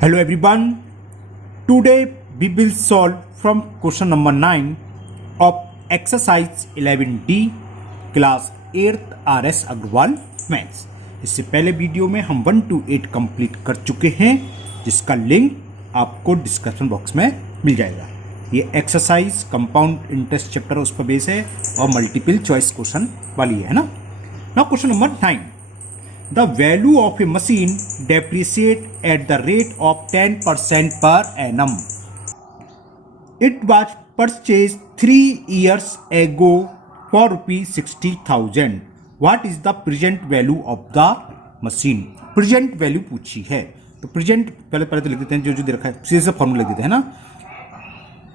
Hello everyone. Today we will solve from question number 9 of exercise 11D class 8th RS Agarwal maths. इससे पहले video में हम 1 to 8 complete कर चुके हैं, जिसका लिंक आपको डिस्क्रिप्शन बॉक्स में मिल जाएगा। ये एक्सरसाइज कंपाउंड इंटरेस्ट चैप्टर उस पर बेस है और मल्टीपल चॉइस क्वेश्चन वाली है ना। Now question number 9, the value of a machine depreciate at the rate of 10% per annum. It was purchased 3 years ago for rupees 60,000. What is the present value of the machine? Present value पूछी है तो present पहले तो लिख देते हैं, जो दे रखा है सीधे से फॉर्मूला लिख देते हैं ना।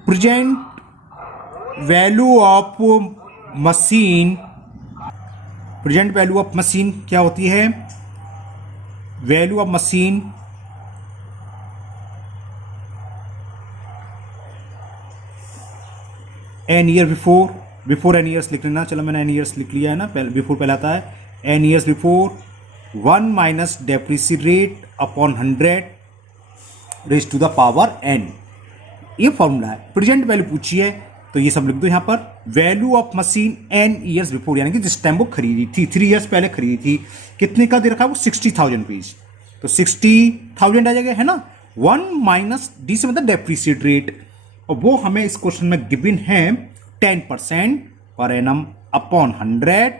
present value of machine, present value of machine क्या होती है? Value of machine n year before n years लिख लेना। चलो मैंने एन ईयर्स लिख लिया है ना, पहले बिफोर पहले आता है n years before 1 minus depreciate upon 100 raise to the power n. ये फॉर्मूला है। प्रेजेंट वैल्यू पूछी है तो ये सब लिख दो यहाँ पर। Value of machine n years before, यानी कि जिस टाइम वो खरीदी थी, 3 ईयर्स पहले खरीदी थी। कितने का दे रखा है वो? 60,000 रुपीज। तो 60,000 आ जाएगा है ना। 1 माइनस डी से मतलब डेप्रिसिएट रेट, और वो हमें इस क्वेश्चन में गिवन है 10% पर एनम अपॉन 100,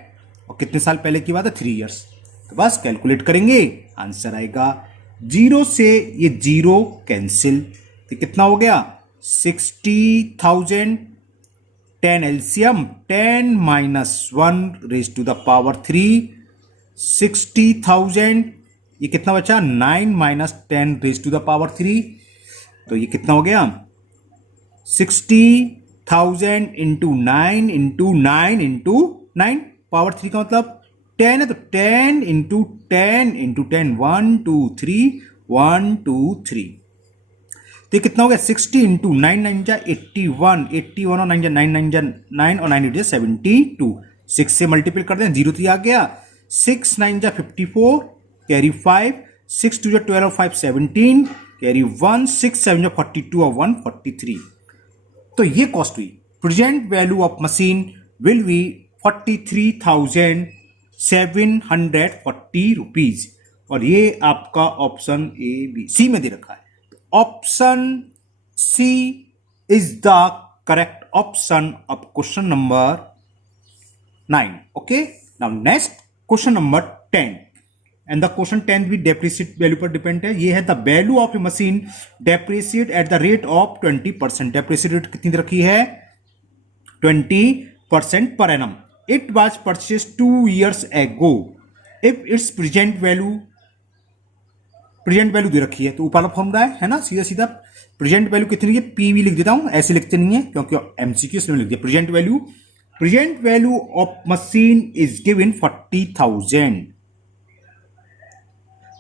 और कितने साल पहले की बात है? 3 ईयर्स। तो बस कैलकुलेट करेंगे, आंसर आएगा 0 से ये 0 कैंसिल, तो कितना हो गया? 60,000 10 LCM 10 minus 1 raise to the power 3, 60,000 ये कितना बचा? 9 minus 10 raise to the power 3, तो ये कितना हो गया? 60,000 इंटू 9 इंटू 9 इंटू 9 पावर 3 का मतलब 10 है, तो 10 इंटू 10 इंटू 10 1 2 3 1 2 3, तो ये कितना हो गया? 60 इंटू 9 9 जा 81, 81 और 9 जा 9 9 जा 9 और 9 8 जा 72। 6 से मल्टीपल कर दें, 0 3 आ गया। 6 9 जा 54 कैरी 5, 6 2 जा 12 और 5 17 कैरी 1, 6 7 जा 42 और 1 43। तो ये कॉस्ट हुई। Present value of machine will be 43,740 rupees, और ये आपका ऑप्शन ए बी सी में दे रखा है। Option C is the correct option of question number 9। Okay, now next question number 10, and the question 10 भी डेप्रिसिएट वैल्यू पर डिपेंड है। ये है the value of a machine depreciate at the rate of 20%। Depreciate rate कितनी रखी है? 20% per annum. It was purchase 2 years ago if its present value दे रखी है, तो ऊपर फॉर्मूला है ना, सीधा सीधा प्रेजेंट वैल्यू कितनी है? पीवी लिख देता हूं, ऐसे लिखते नहीं है क्योंकि एमसीक्यू इसमें लिख दिया। Present value of machine is given 40,000।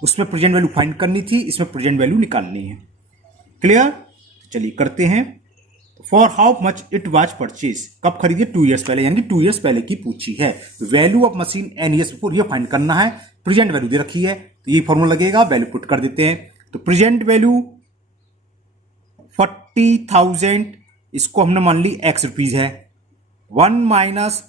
उसमें प्रेजेंट वैल्यू फाइंड करनी थी, इसमें प्रेजेंट वैल्यू निकालनी है। क्लियर? चलिए करते हैं। For how much it was purchase, कब खरीदी? 2 years पहले, यानी कि 2 years पहले की पूछी है। Value of machine n years before ये फाइंड करना है। प्रेजेंट वैल्यू दे रखी है तो ये फॉर्मूला लगेगा, वैल्यू पुट कर देते हैं। तो प्रेजेंट वैल्यू 40,000, इसको हमने मान ली x रुपीज है। 1 माइनस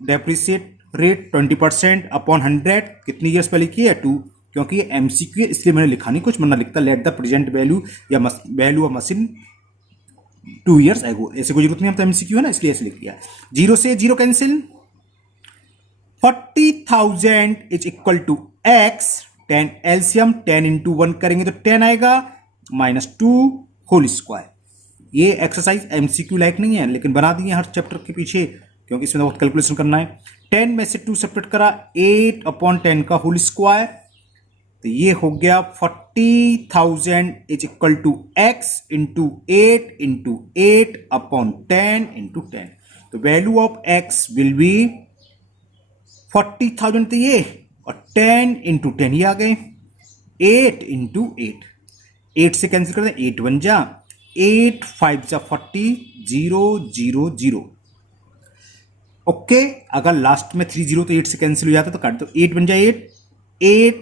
डेप्रिसिएट रेट 20% अपॉन 100, कितनी ईयर्स पहले की है? 2, क्योंकि ये एमसीक्यू है इसलिए मैंने लिखा नहीं कुछ, मैंने लिखता लेट द प्रेजेंट वैल्यू या value of machine 2 years ago। ऐसे कोई जरूरत नहीं, हम तो एमसीक्यू है ना इसलिए ऐसे लिख दिया। 0 से 0 cancel. 40,000 is equal to x, 10 LCM 10 into 1 करेंगे तो 10 आएगा, माइनस 2 होल स्क्वायर। ये एक्सरसाइज एमसीक्यू लाइक नहीं है, लेकिन बना दिए हर चैप्टर के पीछे क्योंकि इसमें बहुत कैलकुलेशन करना है। 10 में से 2 सेपरेट करा, 8 अपॉन 10 का होल स्क्वायर, तो ये हो गया 40,000 is equal to x into 8 upon 10 into 10। तो value of x will be 40,000 तो ये, और 10 इंटू 10 ये आ गए, 8 इंटू 8 से कैंसिल कर दें, 8 1 जा 8 5 जा 40 0 0 0। ओके, अगर लास्ट में 3 0 तो 8 से कैंसिल हो जाता तो काट दो। 8 बन जाए 8 8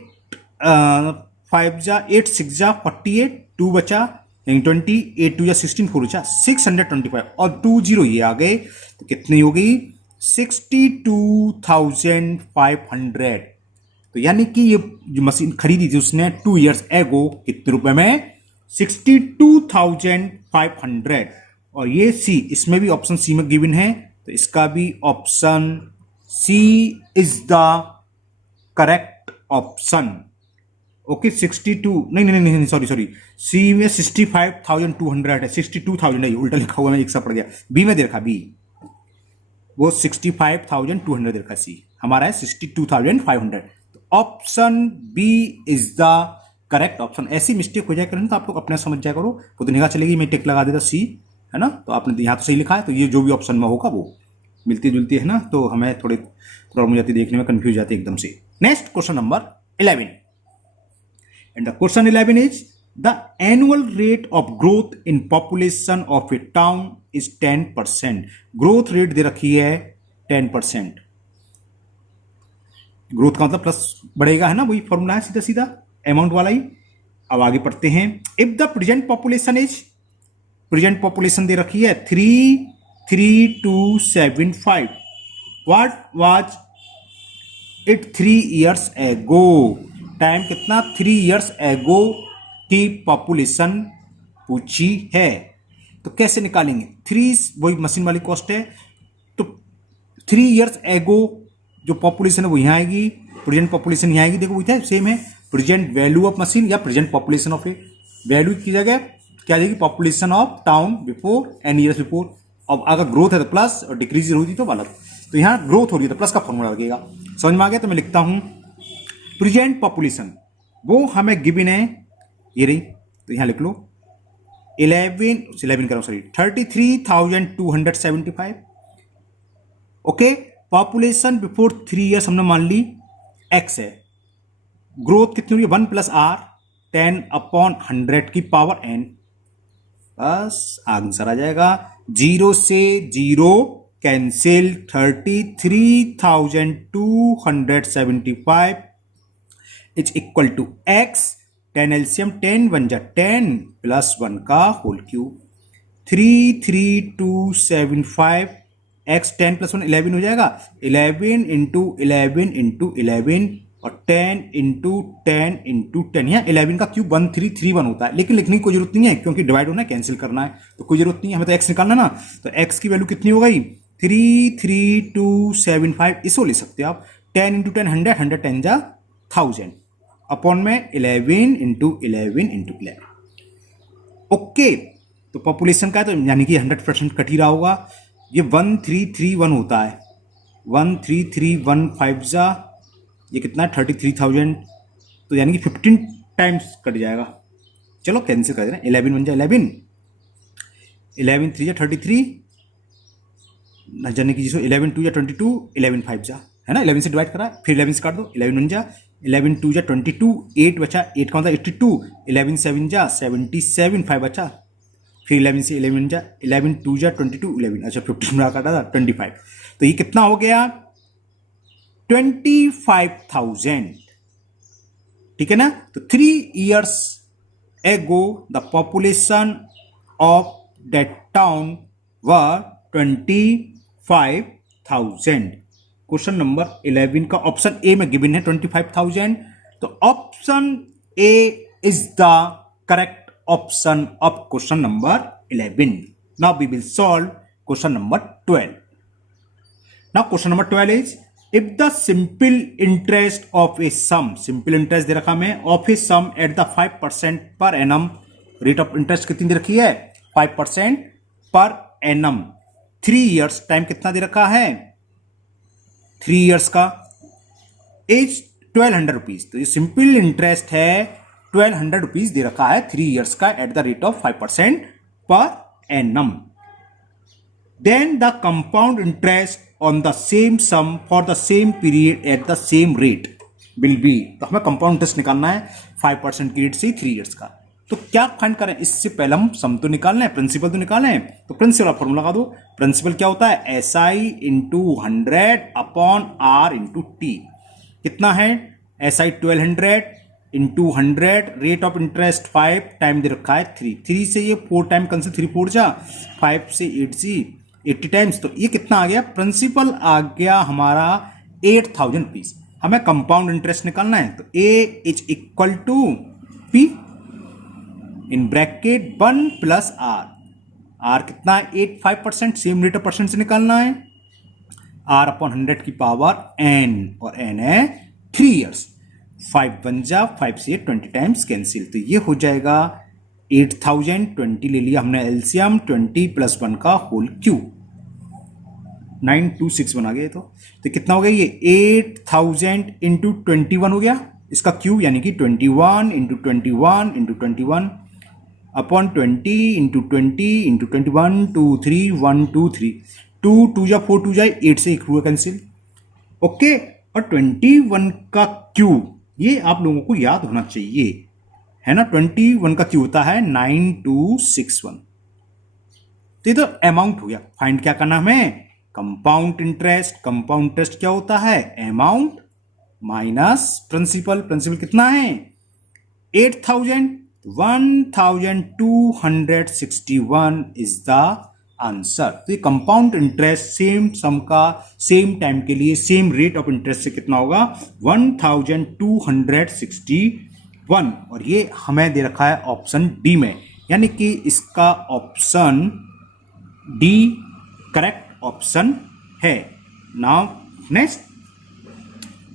5 जा 8 6 जा 48 2 बचा यानी 20 8 2 जा 16 4 बचा 625 और 20 ये आ गए तो कितनी हो गई 62,500। तो यानी कि ये जो मशीन खरीदी थी उसने 2 years एगो कितने रुपए में 62,500। और ये सी इसमें भी ऑप्शन सी में गिवन है तो इसका भी option C is the correct option. Okay 62 नहीं सॉरी सी में 65,200 है 62,000 है उल्टा लिखा हुआ है एक सा पड़ गया बी में दे रखा बी वो 65,200 दे रखा सी हमारा है 62,500। Option B is the correct option. ऐसी मिस्टेक हो जाए करें तो आप लोग अपने समझ जाया करो वो तो निगाह चलेगी मैं टिक लगा देता सी है ना तो आपने यहाँ तो सही लिखा है तो ये जो भी ऑप्शन में होगा वो मिलती जुलती है ना तो हमें थोड़ी प्रॉब्लम हो जाती है देखने में कंफ्यूज जाती है एकदम से। Next question number 11 and the question 11 is the annual rate of growth in population of a town is 10%। Growth rate दे रखी है 10%। ग्रोथ का मतलब प्लस बढ़ेगा है ना वही फॉर्मूला है सीधा सीधा अमाउंट वाला ही। अब आगे पढ़ते हैं इफ द प्रेजेंट पॉपुलेशन दे रखी है 33275 व्हाट वाज इट 3 years एगो। टाइम कितना 3 years एगो की पॉपुलेशन पूछी है तो कैसे निकालेंगे 3 वही मशीन वाली कॉस्ट है तो 3 years एगो जो पॉपुलेशन है वो यहाँ आएगी प्रेजेंट पॉपुलेशन यहाँ आएगी देखो वही सेम है प्रेजेंट वैल्यू ऑफ मशीन या present population of A value की जगह क्या जाएगी population of town before n years before. अब अगर ग्रोथ है तो प्लस और डिक्रीज होती तो अलग तो यहाँ ग्रोथ हो रही है तो प्लस का फॉर्मूला लगेगा। समझ में आ गया तो मैं लिखता हूं प्रेजेंट पॉपुलेशन वो हमें गिवन है ये रही तो यहाँ लिख लो 33,275। ओके पॉपुलेशन बिफोर 3 years हमने मान ली एक्स है ग्रोथ कितनी हुई 1 + r 10/100 की पावर n बस आंसर आ जाएगा 0 से 0 cancel 33,275 is equal to x 10 LCM 10 1 जा 10 + 1 का होल क्यूब 33,275 x 10 + 1 11 हो जाएगा 11 × 11 × 11 और 10 × 10 × 10 यहाँ 11 का क्यूब 1331 होता है लेकिन लिखने की कोई जरूरत नहीं है क्योंकि डिवाइड होना है कैंसिल करना है तो कोई जरूरत नहीं है हमें तो x निकालना ना तो x की वैल्यू कितनी हो गई 33,275 इसको ले सकते हो आप 10 × 10 100 100 10 जा 1000 अपॉन में 11 × 11 × 11। ओके तो पॉपुलेशन का है तो यानी कि 100% कट ही रहा होगा ये 1331 होता है 13315 जा ये कितना है 33,000 तो यानी कि 15 टाइम्स कट जाएगा। चलो कैंसिल कर देना 11 बन जाए 11 3 जा 33 न जाने की जिसको 11 2 जा 22 11 5 जा है ना 11 से डिवाइड करा फिर 11 से काट दो 11 बन जा 11 2 जा 22 8 बचा 8 का मतलब 82 11 7 जा 77 5 बचा फिर 11 से 11 बन जा 11 2 जा 22 11 अच्छा 15 में काटा था 25 तो ये कितना हो गया 25,000 ठीक है ना। तो 3 years ago the population of that town were 25,000। Question number 11 का ऑप्शन ए में गिवन है 25,000 तो option A is the correct option of question number 11। Now we will solve question number 12। Now question number 12 is if the simple interest of a sum simple interest दे रखा मैं of a sum at the 5% per annum rate of interest कितनी दे रखी है 5% per annum 3 years time कितना दे रखा है 3 years का एज 1200 रुपीज तो ये सिंपल इंटरेस्ट है 1200 रुपीज दे रखा है 3 years का एट द रेट ऑफ 5% पर annum. Then the compound interest on the same sum for the same period at the same rate will be तो हमें कंपाउंड इंटरेस्ट निकालना है 5% की रेट से 3 years का तो क्या फाइंड करें इससे पहले हम सम तो निकालना है प्रिंसिपल तो निकालना है तो प्रिंसिपल का फॉर्मूला लगा दो। प्रिंसिपल क्या होता है SI × 100 अपॉन R × T कितना है SI 1200 into 100, rate of interest 5 time दे रखा है 3, 3 से ये 4 टाइम कैंसिल, 3 4 जा 5 से 8 जी 80 टाइम्स, तो ये कितना आ गया, प्रिंसिपल आ गया हमारा 8000 रुपीज। हमें कंपाउंड इंटरेस्ट निकालना है, तो A is equal to P in bracket 1 plus R, R कितना है 85%, सेम रेट ऑफ परसेंट से निकालना है, आर अपॉन 100 की पावर एन, और एन है 3 ईयर्स, 5 बन जा 5 से 20 टाइम्स कैंसिल, तो ये हो जाएगा 8000, 20 ले लिया हमने एलसीएम, 20 प्लस 1 का होल क्यूब, 926 बना गया। तो कितना हो गया ये 8000 इंटू 21 हो गया इसका क्यूब, यानी कि 21 into 21 into 21 upon 20 into 20 into 21, 2 3 1 2 3, 2 2 जा 4 2 जाए 8 से 1 हुआ कैंसिल, ओके। और 21 का क्यूब ये आप लोगों को याद होना चाहिए, है ना, 21 का क्यूब होता है 9261। तो ये तो अमाउंट हो गया। फाइंड क्या करना हमें, कंपाउंड इंटरेस्ट। कंपाउंड इंटरेस्ट क्या होता है, अमाउंट माइनस प्रिंसिपल। प्रिंसिपल कितना है 8000, 1261 इज द आंसर। तो ये कंपाउंड इंटरेस्ट सेम सम का सेम टाइम के लिए सेम रेट ऑफ इंटरेस्ट से कितना होगा 1261, और ये हमें दे रखा है ऑप्शन डी में, यानी कि इसका ऑप्शन डी करेक्ट ऑप्शन है। Now next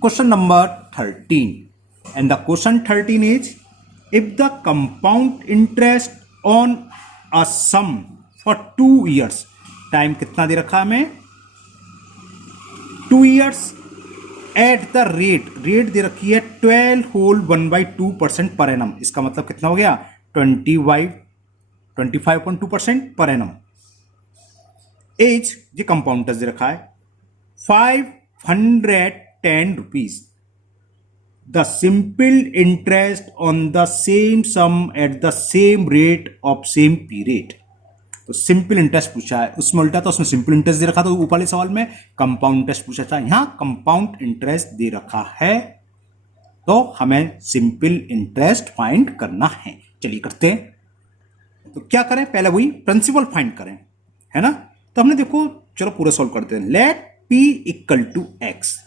question number 13, and the question 13 is if the compound interest on a sum for 2 years, time कितना दे रखा है हमें 2 ईयर्स, एट द रेट दे रखी है 12 होल 1/2% पर एनम, इसका मतलब कितना हो गया 25.2% पर एनम। एज ये कंपाउंड इंटरेस्ट दे रखा है 510 rupees, the simple interest on the same sum at the same rate of same period. तो सिंपल इंटरेस्ट पूछा है, उसमें उल्टा था, उसमें सिंपल इंटरेस्ट दे रखा था, ऊपर वाले सवाल में कंपाउंड इंटरेस्ट पूछा था, यहां कंपाउंड इंटरेस्ट दे रखा है, तो हमें सिंपल इंटरेस्ट फाइंड करना है। चलिए करते हैं। तो क्या करें, पहले वही प्रिंसिपल फाइंड करें, है ना। तो हमने देखो, चलो पूरा सॉल्व करते हैं। Let P equal to X,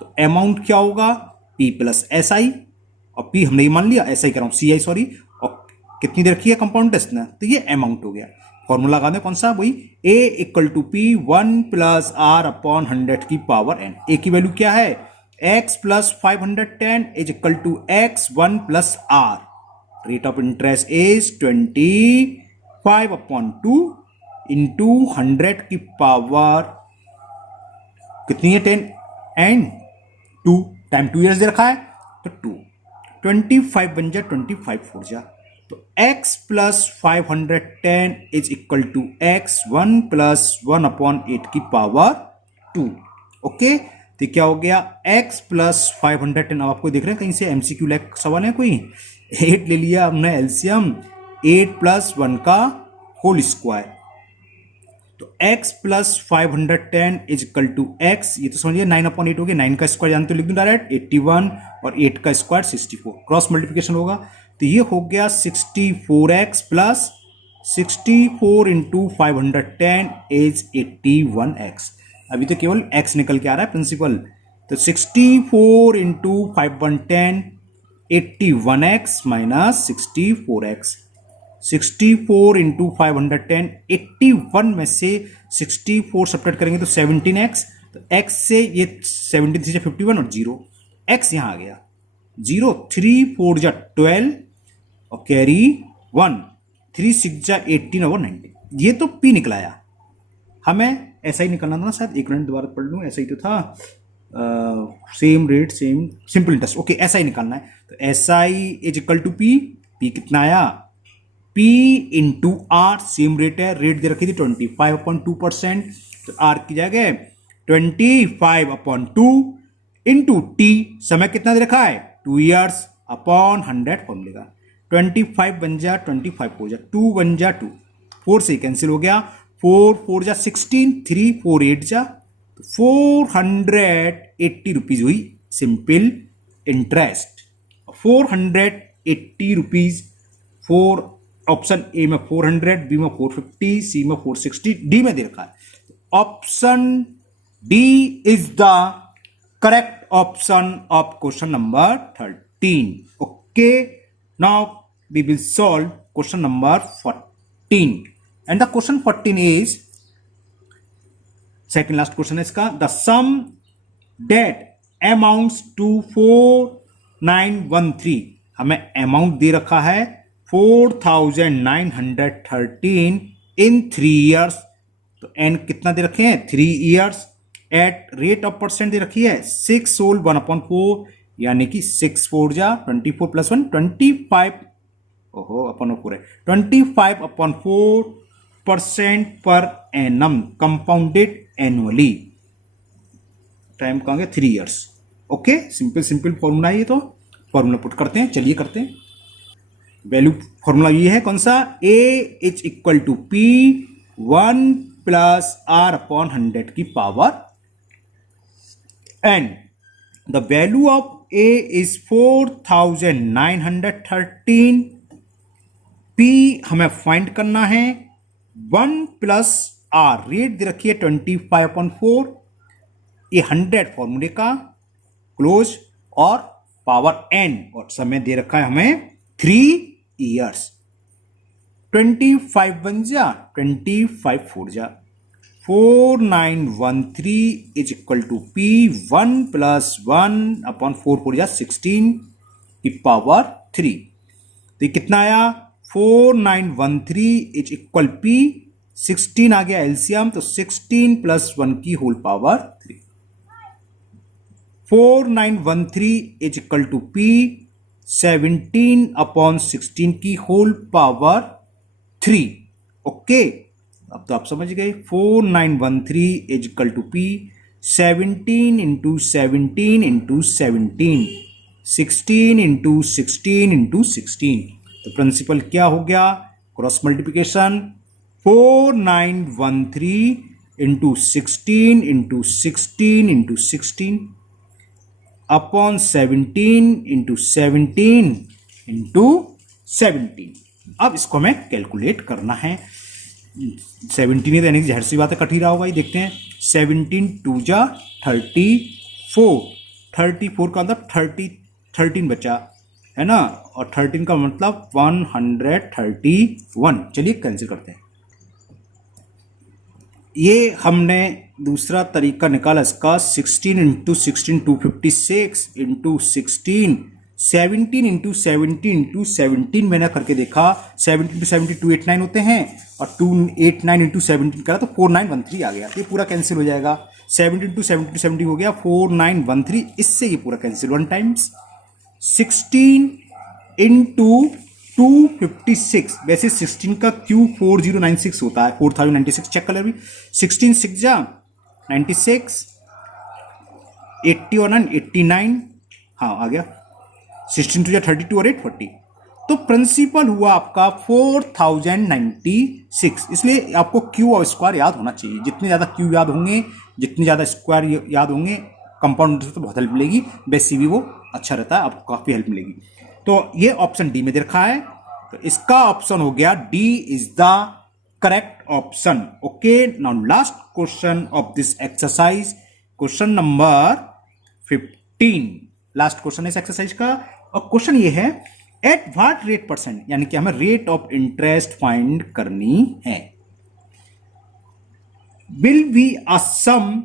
तो अमाउंट क्या होगा पी प्लस एस आई, और पी हमने ये मान लिया, एस आई कर रहा हूं सी आई सॉरी, और कितनी देर रखी है कंपाउंड इंटरेस्ट ने, तो ये अमाउंट हो गया। फॉर्मूला लगा दें कौन सा, वही A equal to P 1 plus R upon 100 की पावर एन। ए की वैल्यू क्या है X plus 510 is equal to X 1 plus R, rate of interest is 25 upon 2 into 100 की पावर कितनी है 10 एंड 2, टाइम 2 ईयर्स दे रखा है, तो 2 25 बन जा 25 4 जा, तो x plus 510 is equal to X 1 plus 1 upon 8 की पावर 2, ओके। तो क्या हो गया x प्लस 510, अब आपको देख रहे हैं कहीं से एमसीक्यू लाइक सवाल है कोई, 8 ले लिया हमने एलसीएम, 8 प्लस 1 का होल स्क्वायर, तो x plus 510 is equal to X, ये तो समझिए 9/8 हो गया, 9 का स्क्वायर जानते हो लिख दूं डायरेक्ट 81, और 8 का स्क्वायर 64, क्रॉस मल्टीप्लिकेशन होगा, तो ये हो गया 64x plus 64 into 510 is 81x। अभी तो केवल x निकल के आ रहा है प्रिंसिपल, तो 64 into 510 81x minus 64x, 64 into 510 81 में से 64 सब्ट्रैक्ट करेंगे तो 17x, तो x से ये 17 से 51 और 0, x यहां आ गया 0, 3 4 जा 12 और कैरी 1, 3 6 जा 18 और 19, ये तो p निकलाया। हमें ऐसा ही निकलना था ना शायद, एक मिनट दोबारा पढ़ लूँ, ऐसा ही तो था, same rate same simple interest, okay ऐसा ही निकालना है। तो S I is equal to P, P कितना आया P into R, same rate है, रेट दे रखी थी 25/2%, तो आर की जगह 25/2 इंटू टी, समय कितना दे रखा है 2 ईयर्स अपॉन 100 फॉर्मूले का, 25 बन जा 25 हो जा, 2 बन जा 2, 4 से कैंसिल हो गया, 4 4 जा 16, 3 4 8 जा, तो 480 रुपीज हुई simple interest. ₹480 four, option A में 400, बी में 450, सी में 460, डी में दे रखा है। Option D is the correct option of question number 13. Okay, now we will solve question number 14 and the question 14 is second last question है इसका। The sum that amounts to 4913, हमें अमाउंट दे रखा है 4913 इन 3 ईयर्स। तो एन कितना दे रखे हैं 3 years. At rate of percent दे रखी है 6 सोल 1/4, यानी कि 6 4 जा 24 + 1 25, ओहो अपन 4 है 25/4% per annum compounded annually. Time कहोगे 3 ईयर्स। ओके, सिंपल फॉर्मूला है ये, तो फॉर्मूला पुट करते हैं, चलिए करते हैं। वैल्यू फॉर्मूला ये है कौन सा, A is equal to P 1 + R/100 की power n। The value of A is 4913, P हमें फाइंड करना है 1 + R, रेट दे रखी है 25/4, ये 100 फॉर्मूले का क्लोज और पावर n, और समय दे रखा है हमें 3 ईयर्स। 25 बन जा 25 4 जा 4913 इज इक्वल टू P 1 + 1/4 4 जा 16 की पावर 3। तो ये कितना आया 4913 इज इक्वल P 16 आ गया एलसीएम, तो 16 + 1 की whole power 3। 4913 is equal to P 17/16 की होल पावर 3। ओके, अब तो आप समझ गए 4913 इज इक्वल टू P 17 × 17 × 17, 16 × 16 × 16। तो प्रिंसिपल क्या हो गया, क्रॉस मल्टीप्लिकेशन 4913 × 16 × 16 × 16 अपॉन 17 × 17 × 17। अब इसको हमें कैलकुलेट करना है। 17 ही यानी कि जहर सी बात है, कट ही रहा होगा, ये देखते हैं। 17 2 जा 34, 34 का मतलब 13 बचा है ना, और 13 का मतलब 131। चलिए कैंसिल करते हैं। ये हमने दूसरा तरीका निकाला इसका, 16 × 16 256 × 16, 17 × 17 × 17 मैंने करके देखा। 17 × 17 289 होते हैं, और 289 × 17 करा तो 4913 आ गया। तो ये पूरा कैंसिल हो जाएगा। 17 × 17 70 हो गया 4913, इससे ये पूरा कैंसिल 1 टाइम्स। 16 × 256, वैसे 16 का क्यू 4096 होता है, 4096 चेक कर ले। 16 6 जा 96, 80 और 89, हाँ आ गया। 16 2 जा 32 और 8 40। तो प्रिंसिपल हुआ आपका 4096। इसलिए आपको क्यू और स्क्वायर याद होना चाहिए। जितने ज़्यादा क्यू याद होंगे, जितने ज़्यादा स्क्वायर याद होंगे, कंपाउंड से तो बहुत हेल्प मिलेगी, वैसे भी वो अच्छा रहता है, आपको काफ़ी हेल्प मिलेगी। तो ये ऑप्शन डी में दे रखा है, तो इसका ऑप्शन हो गया D is the correct option. Okay, now last question of this exercise, question number 15, last question है इस एक्सरसाइज का। और क्वेश्चन ये है, एट व्हाट रेट परसेंट, यानी कि हमें रेट ऑफ इंटरेस्ट फाइंड करनी है, will be a sum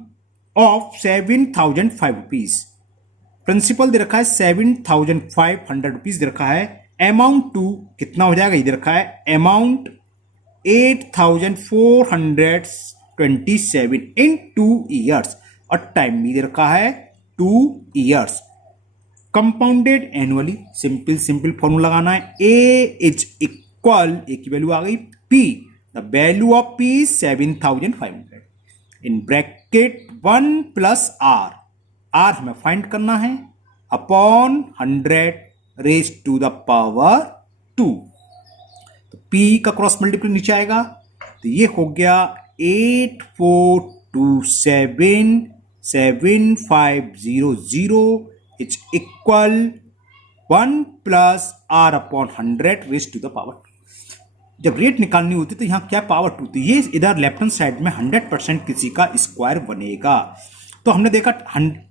of 7005 rupees. Principal दे रखा है 7500 रुपीज दे रखा है। अमाउंट टू कितना हो जाएगा, ये दे रखा है अमाउंट 8427 इन 2 ईयर्स, और टाइम भी दे रखा है 2 years. Compounded annually, simple formula लगाना है। ए इज इक्वल, ए की वैल्यू आ गई P, the value of P 7500 in bracket 1 + R, R हमें फाइंड करना है, upon 100 raise to the power 2। तो P का क्रॉस मल्टीप्लाई नीचे आएगा, तो ये हो गया 84277500 is equal 1 plus R upon 100 raise to the power 2। जब रेट निकालनी होती तो यहाँ क्या पावर 2 थी, ये इधर लेफ्ट हैंड साइड में 100% किसी का स्क्वायर बनेगा। तो हमने देखा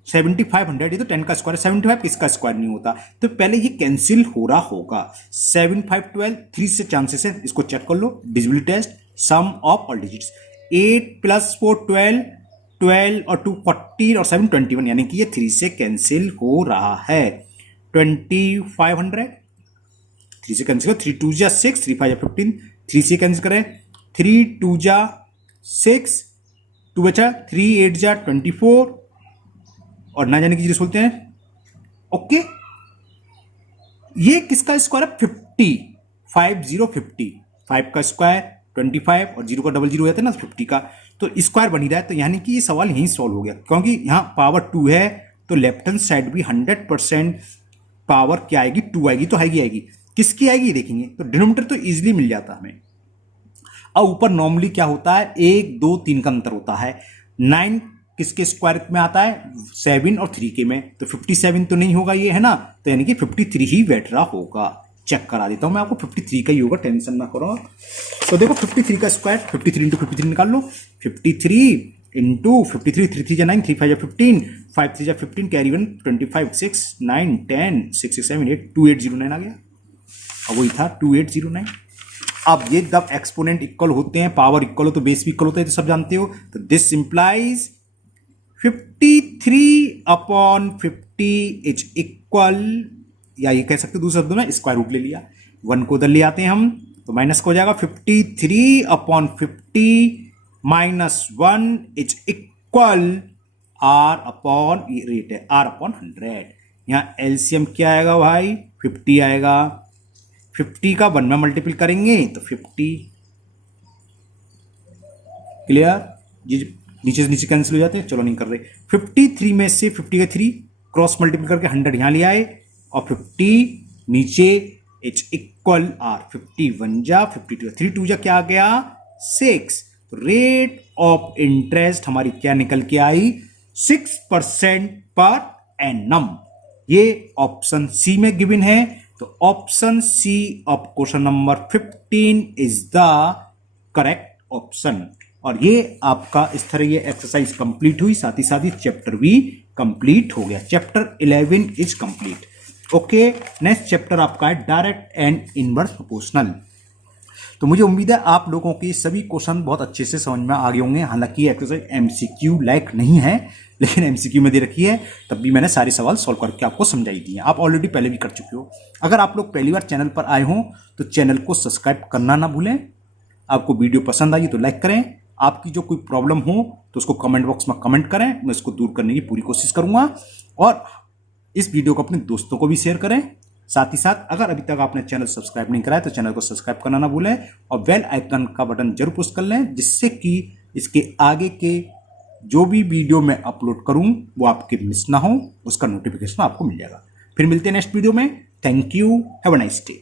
7500 ये तो 10 का स्क्वायर है, 75 किसका स्क्वायर नहीं होता, तो पहले ये कैंसिल हो रहा होगा। 7 5 12 3 से चांसेस है, इसको चेक कर लो, divisibility test, sum of all digits. 8 plus 4 12, 12 और 2 40 और 7 21, यानी कि ये 3 से कैंसिल हो रहा है। 2500 3 से कैंसिल, 3 2 जा 6, 3 5 जा 15, 3 से कैंसिल करें, 3 2 जा 6, 2 बचा, 3 8 जा 24 और ना जाने की चीज बोलते हैं। ओके, ये किसका स्क्वायर है? 50, 50 5 का स्क्वायर 25 और 0 का डबल 0 हो जाता है ना 50 का, तो स्क्वायर बन ही रहा है। तो यानी कि ये सवाल यहीं सॉल्व हो गया, क्योंकि यहाँ पावर 2 है तो लेफ्ट हैंड साइड भी 100% पावर क्या आएगी? 2 आएगी। तो आएगी किसकी आएगी देखेंगे, तो डिनोमिनेटर तो इजीली मिल जाता हमें। अब ऊपर नॉर्मली क्या होता है, 1 2 3 का अंतर होता है। 9 किसके स्क्वायर में आता है? 7 और 3 के में, तो 57 तो नहीं होगा ये, है ना, तो यानी कि 53 ही बैठ रहा होगा। चेक करा देता हूं मैं आपको, 53 का ही होगा, टेंशन ना करो। तो देखो 53 का स्क्वायर 53 इंटू 53 निकाल लो, 53 इंटू 53, 3 3 जा 9, 3 5 जा 15, 5 3 जा 15, कैरी 1 25, 6 9 10 6 6 7 8 2809 आ गया। अब वही था 2809। अब ये जब एक्सपोनेंट इक्वल होते हैं, पावर इक्वल हो तो बेस भी इक्वल होता है, तो सब जानते हो। तो this implies 53 upon 50 is equal, या ये कह सकते हो दूसरे शब्दों में स्क्वायर रूट ले लिया, 1 को उधर ले आते हैं हम तो माइनस को हो जाएगा। 53 upon 50 minus 1 is equal R upon, ये रेट है आर अपॉन 100। यहाँ एलसीएम क्या आएगा भाई? 50 आएगा। 50 का 1 में मल्टीपल करेंगे तो 50, क्लियर? नीचे से नीचे कैंसिल हो जाते हैं, चलो नहीं कर रहे। 53 में से 50 का 3 क्रॉस मल्टीपल करके 100 यहां ले आए और 50 नीचे इज इक्वल आर। 51 जा 52, 3 2 जा क्या आ गया? 6। तो रेट ऑफ इंटरेस्ट हमारी क्या निकल के आई? 6% पर एनम। ये ऑप्शन सी में गिवन है, तो option C of question number 15 is the correct option. और ये आपका इस तरह ये एक्सरसाइज कंप्लीट हुई, साथ ही चैप्टर भी कंप्लीट हो गया। Chapter 11 is complete. Okay, next chapter आपका है डायरेक्ट एंड इनवर्स प्रोपोर्शनल। तो मुझे उम्मीद है आप लोगों के सभी क्वेश्चन बहुत अच्छे से समझ में आ गए होंगे। हालांकि एक्सरसाइज एमसीक्यू लाइक नहीं है, लेकिन एमसीक्यू में दे रखी है, तब भी मैंने सारे सवाल सॉल्व करके आपको समझाई दी है। आप ऑलरेडी पहले भी कर चुके हो। अगर आप लोग पहली बार चैनल पर आए हो तो चैनल को सब्सक्राइब करना ना भूलें। आपको वीडियो पसंद आई तो लाइक करें। आपकी जो कोई प्रॉब्लम हो तो उसको कमेंट बॉक्स में कमेंट करें, मैं इसको दूर करने की पूरी कोशिश करूंगा। और इस वीडियो को अपने दोस्तों को भी शेयर करें। साथ ही साथ अगर अभी तक आपने चैनल सब्सक्राइब नहीं कराया तो चैनल को सब्सक्राइब करना ना भूलें और बेल आइकन का बटन जरूर पुश कर लें, जिससे कि इसके आगे के जो भी वीडियो मैं अपलोड करूं वो आपके मिस ना हो, उसका नोटिफिकेशन आपको मिल जाएगा। फिर मिलते हैं नेक्स्ट वीडियो में। Thank you, have a nice day.